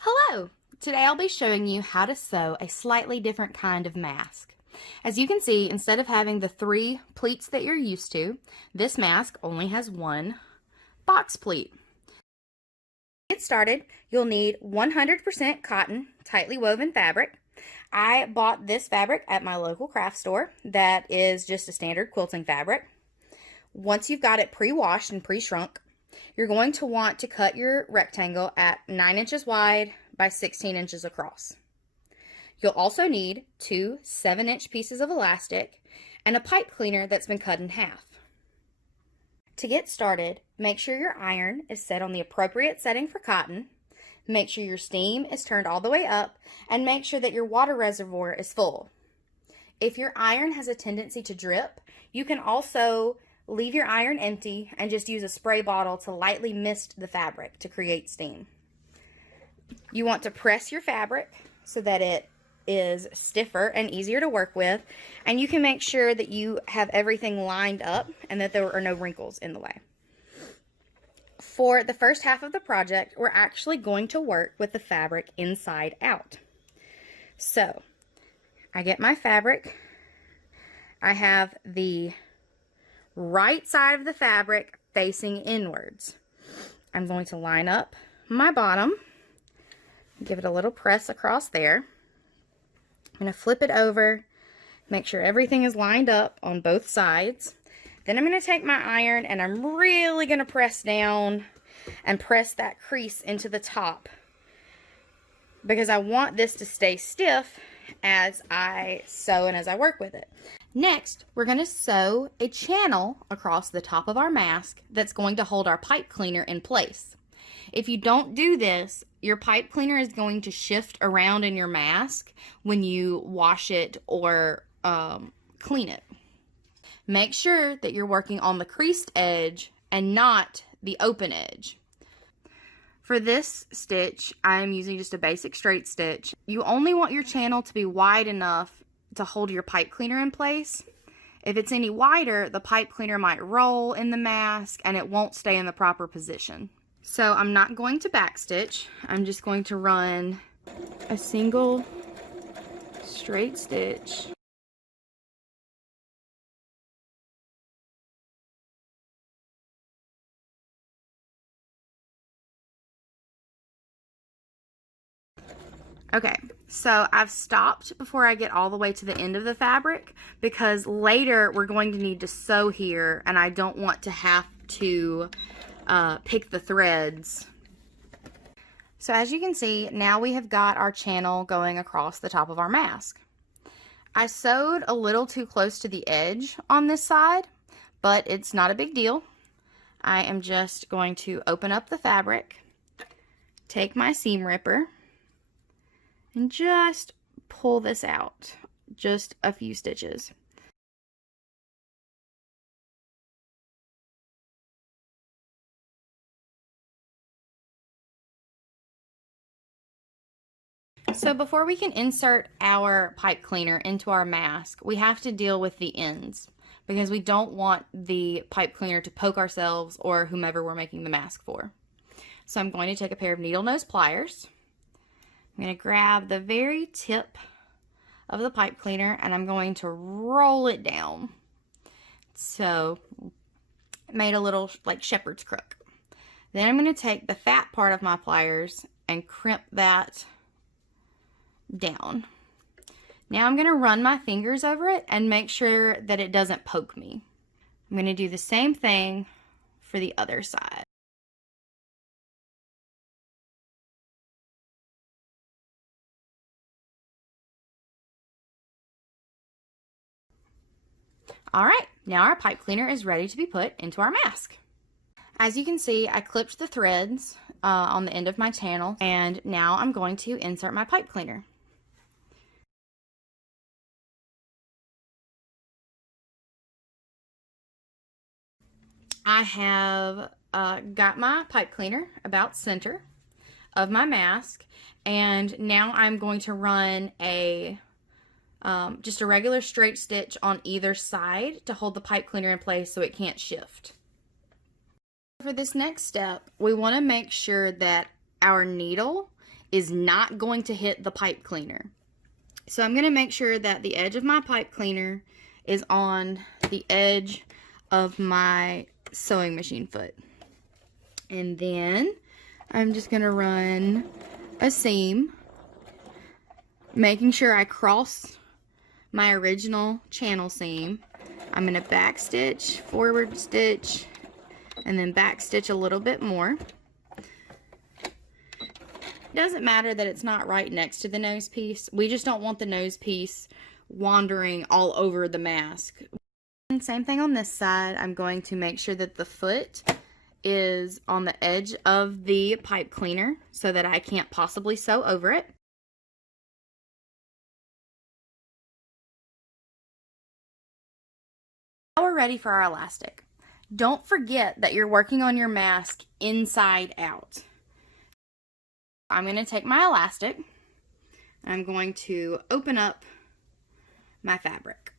Hello! Today I'll be showing you how to sew a slightly different kind of mask. As you can see, instead of having the 3 pleats that you're used to, this mask only has 1 box pleat. To get started, you'll need 100% cotton, tightly woven fabric. I bought this fabric at my local craft store. That is just a standard quilting fabric. Once you've got it pre-washed and pre-shrunk, you're going to want to cut your rectangle at 9 inches wide by 16 inches across. You'll also need 2 7-inch pieces of elastic and a pipe cleaner that's been cut in half. To get started, make sure your iron is set on the appropriate setting for cotton, make sure your steam is turned all the way up, and make sure that your water reservoir is full. If your iron has a tendency to drip, you can also leave your iron empty and just use a spray bottle to lightly mist the fabric to create steam. You want to press your fabric so that it is stiffer and easier to work with, and you can make sure that you have everything lined up and that there are no wrinkles in the way. For the first half of the project, we're actually going to work with the fabric inside out. So, I get my fabric. I have the right side of the fabric facing inwards. I'm going to line up my bottom, give it a little press across there. I'm going to flip it over, make sure everything is lined up on both sides. Then I'm going to take my iron and I'm really going to press down and press that crease into the top because I want this to stay stiff as I sew and as I work with it. Next, we're going to sew a channel across the top of our mask that's going to hold our pipe cleaner in place. If you don't do this, your pipe cleaner is going to shift around in your mask when you wash it or clean it. Make sure that you're working on the creased edge and not the open edge. For this stitch, I am using just a basic straight stitch. You only want your channel to be wide enough to hold your pipe cleaner in place. If it's any wider, the pipe cleaner might roll in the mask and it won't stay in the proper position. So I'm not going to backstitch. I'm just going to run a single straight stitch. Okay, so I've stopped before I get all the way to the end of the fabric because later we're going to need to sew here and I don't want to have to pick the threads. So as you can see, now we have got our channel going across the top of our mask. I sewed a little too close to the edge on this side, but it's not a big deal. I am just going to open up the fabric, take my seam ripper, and just pull this out, just a few stitches. So before we can insert our pipe cleaner into our mask, we have to deal with the ends because we don't want the pipe cleaner to poke ourselves or whomever we're making the mask for. So I'm going to take a pair of needle nose pliers. I'm going to grab the very tip of the pipe cleaner and I'm going to roll it down. So it made a little like shepherd's crook. Then I'm going to take the fat part of my pliers and crimp that down. Now I'm going to run my fingers over it and make sure that it doesn't poke me. I'm going to do the same thing for the other side. Alright, now our pipe cleaner is ready to be put into our mask. As you can see, I clipped the threads on the end of my channel, and now I'm going to insert my pipe cleaner. I have got my pipe cleaner about center of my mask, and now I'm going to run a just a regular straight stitch on either side to hold the pipe cleaner in place so it can't shift. For this next step, we want to make sure that our needle is not going to hit the pipe cleaner. So I'm going to make sure that the edge of my pipe cleaner is on the edge of my sewing machine foot. And then I'm just going to run a seam, making sure I cross my original channel seam. I'm going to back stitch, forward stitch, and then back stitch a little bit more. It doesn't matter that it's not right next to the nose piece. We just don't want the nose piece wandering all over the mask. And same thing on this side. I'm going to make sure that the foot is on the edge of the pipe cleaner so that I can't possibly sew over it. Now we're ready for our elastic. Don't forget that you're working on your mask inside out. I'm going to take my elastic and I'm going to open up my fabric.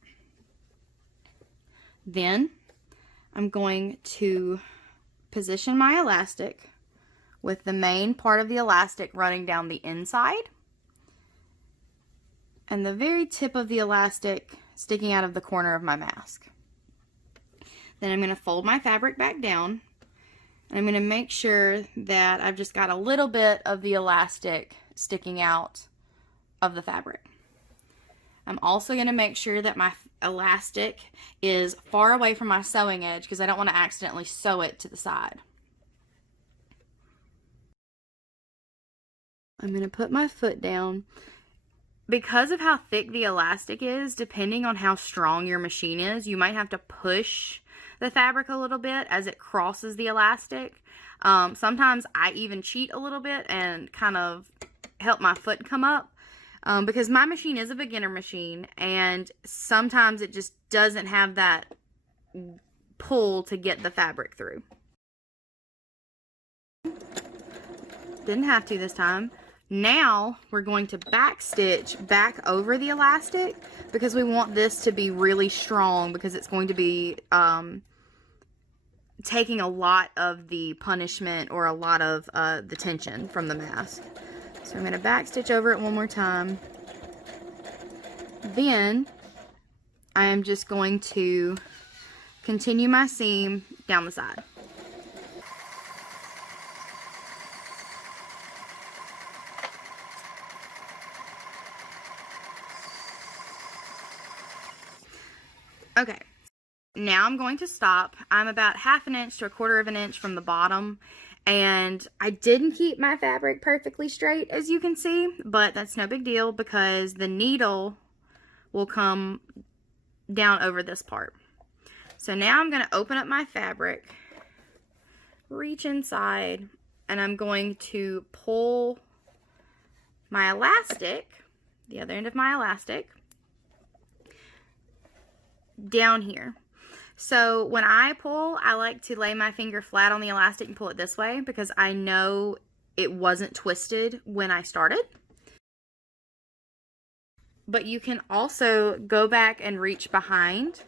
Then I'm going to position my elastic with the main part of the elastic running down the inside and the very tip of the elastic sticking out of the corner of my mask. Then I'm going to fold my fabric back down and I'm going to make sure that I've just got a little bit of the elastic sticking out of the fabric. I'm also going to make sure that my elastic is far away from my sewing edge because I don't want to accidentally sew it to the side. I'm going to put my foot down. Because of how thick the elastic is, depending on how strong your machine is, you might have to push the fabric a little bit as it crosses the elastic. Sometimes I even cheat a little bit and kind of help my foot come up. Because my machine is a beginner machine and sometimes it just doesn't have that pull to get the fabric through. Didn't have to this time. Now we're going to back stitch back over the elastic because we want this to be really strong because it's going to be taking a lot of the punishment or a lot of the tension from the mask. So I'm going to back stitch over it one more time. Then I am just going to continue my seam down the side. Okay, now I'm going to stop. I'm about 1/2 inch to 1/4 inch from the bottom. And I didn't keep my fabric perfectly straight, as you can see, but that's no big deal because the needle will come down over this part. So now I'm going to open up my fabric, reach inside, and I'm going to pull my elastic, the other end of my elastic, down here. So when I pull, I like to lay my finger flat on the elastic and pull it this way because I know it wasn't twisted when I started. But you can also go back and reach behind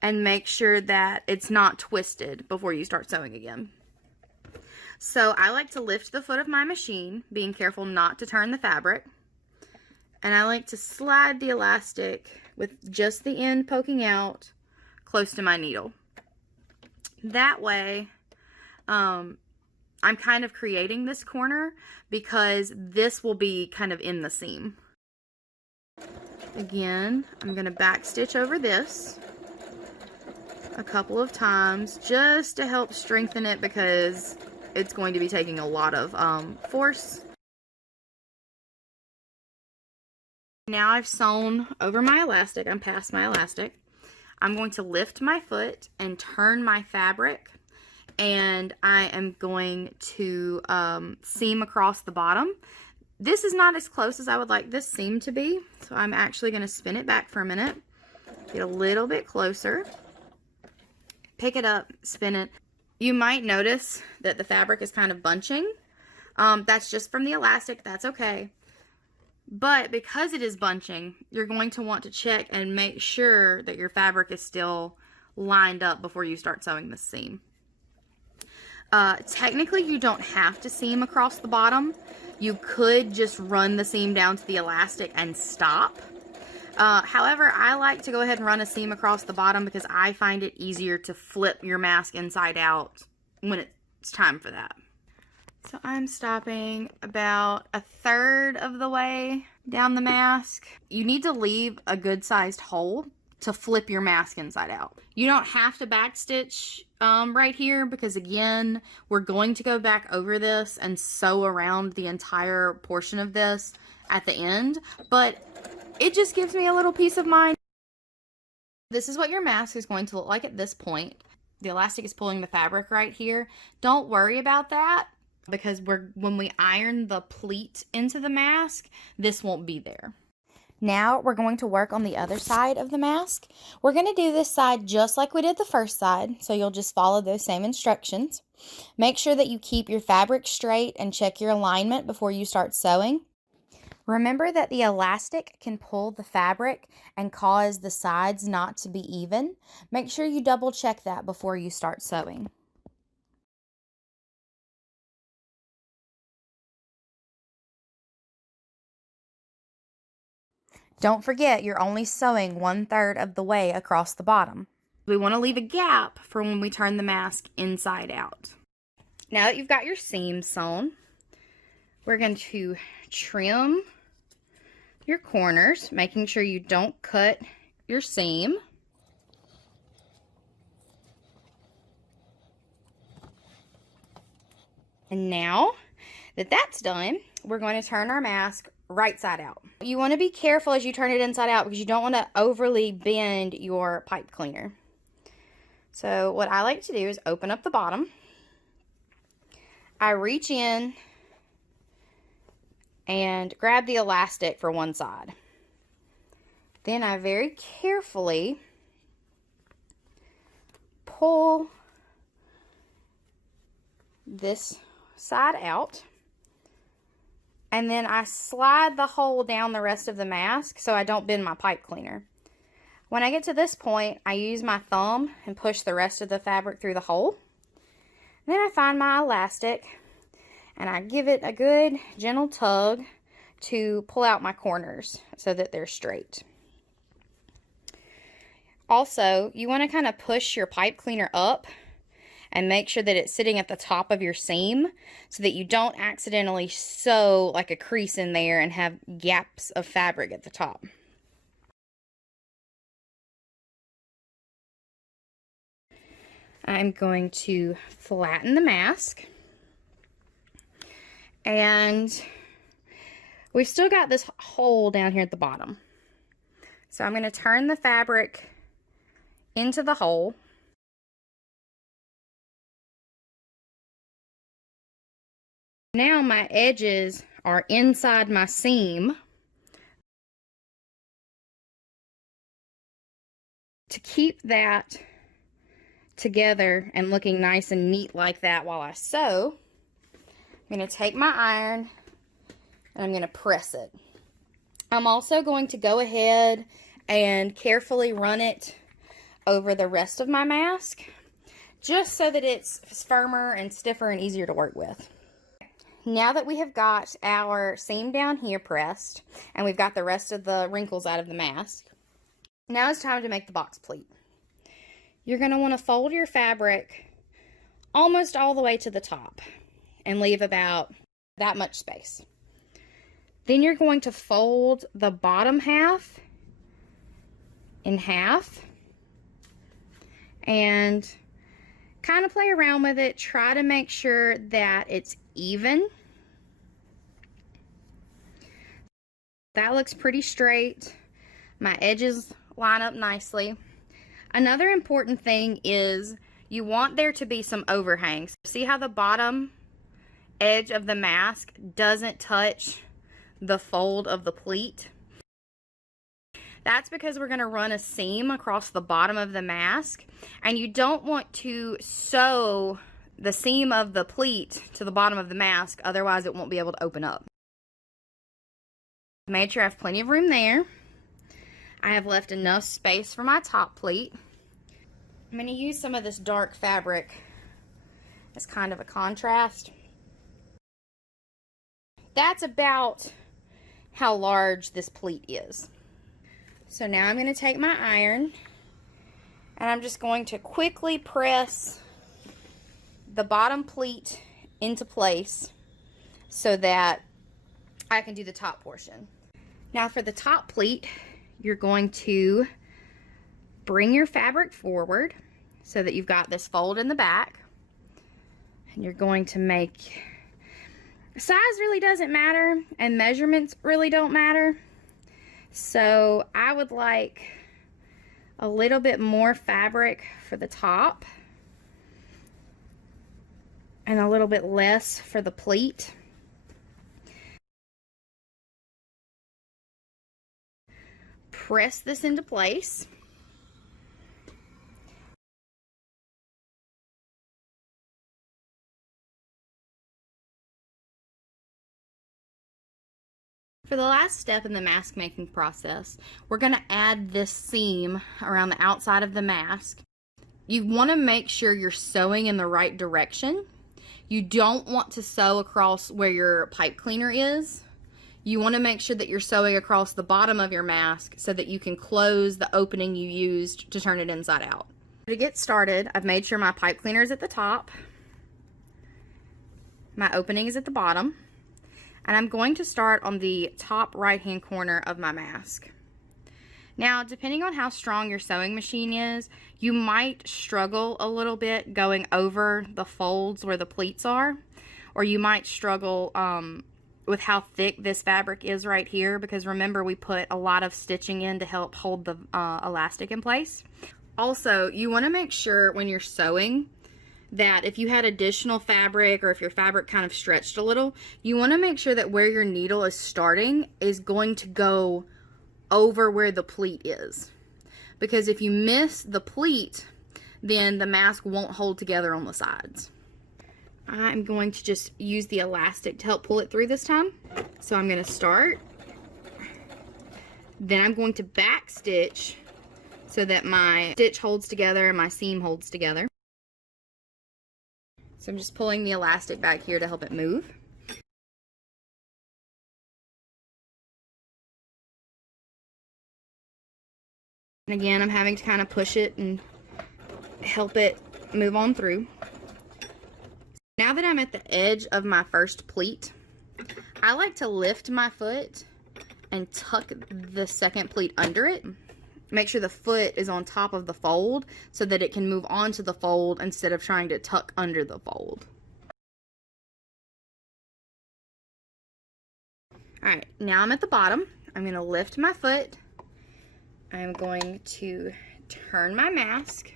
and make sure that it's not twisted before you start sewing again. So I like to lift the foot of my machine, being careful not to turn the fabric. And I like to slide the elastic with just the end poking out close to my needle. That way, I'm kind of creating this corner because this will be kind of in the seam. Again, I'm going to back stitch over this a couple of times just to help strengthen it because it's going to be taking a lot of force. Now I've sewn over my elastic. I'm past my elastic. I'm going to lift my foot and turn my fabric, and I am going to seam across the bottom. This is not as close as I would like this seam to be, so I'm actually going to spin it back for a minute, get a little bit closer, pick it up, spin it. You might notice that the fabric is kind of bunching. That's just from the elastic. That's okay. But because it is bunching, you're going to want to check and make sure that your fabric is still lined up before you start sewing the seam. Technically, you don't have to seam across the bottom. You could just run the seam down to the elastic and stop. However, I like to go ahead and run a seam across the bottom because I find it easier to flip your mask inside out when it's time for that. So I'm stopping about 1/3 of the way down the mask. You need to leave a good sized hole to flip your mask inside out. You don't have to backstitch right here because, again, we're going to go back over this and sew around the entire portion of this at the end, but it just gives me a little peace of mind. This is what your mask is going to look like at this point. The elastic is pulling the fabric right here. Don't worry about that because when we iron the pleat into the mask, this won't be there. Now we're going to work on the other side of the mask. We're going to do this side just like we did the first side, so you'll just follow those same instructions. Make sure that you keep your fabric straight and check your alignment before you start sewing. Remember that the elastic can pull the fabric and cause the sides not to be even. Make sure you double check that before you start sewing. Don't forget, you're only sewing 1/3 of the way across the bottom. We want to leave a gap for when we turn the mask inside out. Now that you've got your seams sewn, we're going to trim your corners, making sure you don't cut your seam. And now that that's done, we're going to turn our mask right side out. You want to be careful as you turn it inside out because you don't want to overly bend your pipe cleaner. So what I like to do is open up the bottom. I reach in and grab the elastic for one side. Then I very carefully pull this side out. And then I slide the hole down the rest of the mask so I don't bend my pipe cleaner. When I get to this point, I use my thumb and push the rest of the fabric through the hole. Then I find my elastic and I give it a good gentle tug to pull out my corners so that they're straight. Also, you want to kind of push your pipe cleaner up and make sure that it's sitting at the top of your seam so that you don't accidentally sew like a crease in there and have gaps of fabric at the top. I'm going to flatten the mask. And we've still got this hole down here at the bottom. So I'm going to turn the fabric into the hole. Now my edges are inside my seam. To keep that together and looking nice and neat like that while I sew, I'm going to take my iron and I'm going to press it. I'm also going to go ahead and carefully run it over the rest of my mask just so that it's firmer and stiffer and easier to work with. Now that we have got our seam down here pressed and we've got the rest of the wrinkles out of the mask, now it's time to make the box pleat. You're going to want to fold your fabric almost all the way to the top and leave about that much space. Then you're going to fold the bottom half in half and kind of play around with it. Try to make sure that it's even. That looks pretty straight. My edges line up nicely. Another important thing is you want there to be some overhangs. See how the bottom edge of the mask doesn't touch the fold of the pleat? That's because we're going to run a seam across the bottom of the mask, and you don't want to sew the seam of the pleat to the bottom of the mask, otherwise it won't be able to open up. Made sure I have plenty of room there. I have left enough space for my top pleat. I'm going to use some of this dark fabric as kind of a contrast. That's about how large this pleat is. So now I'm going to take my iron and I'm just going to quickly press the bottom pleat into place so that I can do the top portion. Now for the top pleat, you're going to bring your fabric forward so that you've got this fold in the back, and you're going to make, size really doesn't matter and measurements really don't matter, so I would like a little bit more fabric for the top and a little bit less for the pleat. Press this into place. For the last step in the mask making process, we're going to add this seam around the outside of the mask. You want to make sure you're sewing in the right direction. You don't want to sew across where your pipe cleaner is. You want to make sure that you're sewing across the bottom of your mask so that you can close the opening you used to turn it inside out. To get started, I've made sure my pipe cleaner is at the top, my opening is at the bottom, and I'm going to start on the top right hand corner of my mask. Now, depending on how strong your sewing machine is, you might struggle a little bit going over the folds where the pleats are, or you might struggle with how thick this fabric is right here, because remember we put a lot of stitching in to help hold the elastic in place. Also, you want to make sure when you're sewing that if you had additional fabric or if your fabric kind of stretched a little, you want to make sure that where your needle is starting is going to go over where the pleat is. Because if you miss the pleat, then the mask won't hold together on the sides. I'm going to just use the elastic to help pull it through this time. So I'm going to start. Then I'm going to back stitch so that my stitch holds together and my seam holds together. So I'm just pulling the elastic back here to help it move. And again, I'm having to kind of push it and help it move on through. Now that I'm at the edge of my first pleat, I like to lift my foot and tuck the second pleat under it. Make sure the foot is on top of the fold so that it can move onto the fold instead of trying to tuck under the fold. Alright, now I'm at the bottom. I'm going to lift my foot. I'm going to turn my mask,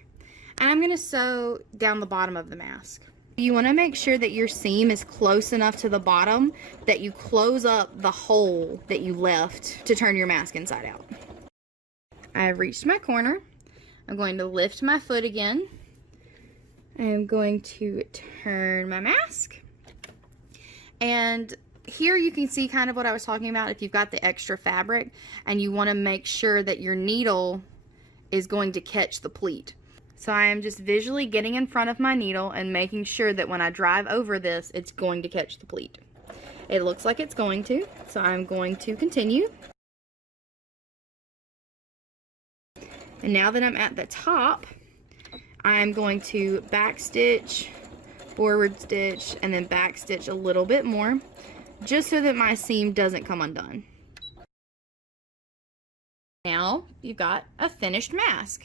and I'm going to sew down the bottom of the mask. You want to make sure that your seam is close enough to the bottom that you close up the hole that you left to turn your mask inside out. I've reached my corner. I'm going to lift my foot again. I'm going to turn my mask. And here you can see kind of what I was talking about. If you've got the extra fabric and you want to make sure that your needle is going to catch the pleat. So I am just visually getting in front of my needle and making sure that when I drive over this, it's going to catch the pleat. It looks like it's going to, so I'm going to continue. And now that I'm at the top, I'm going to back stitch, forward stitch, and then back stitch a little bit more, just so that my seam doesn't come undone. Now you've got a finished mask.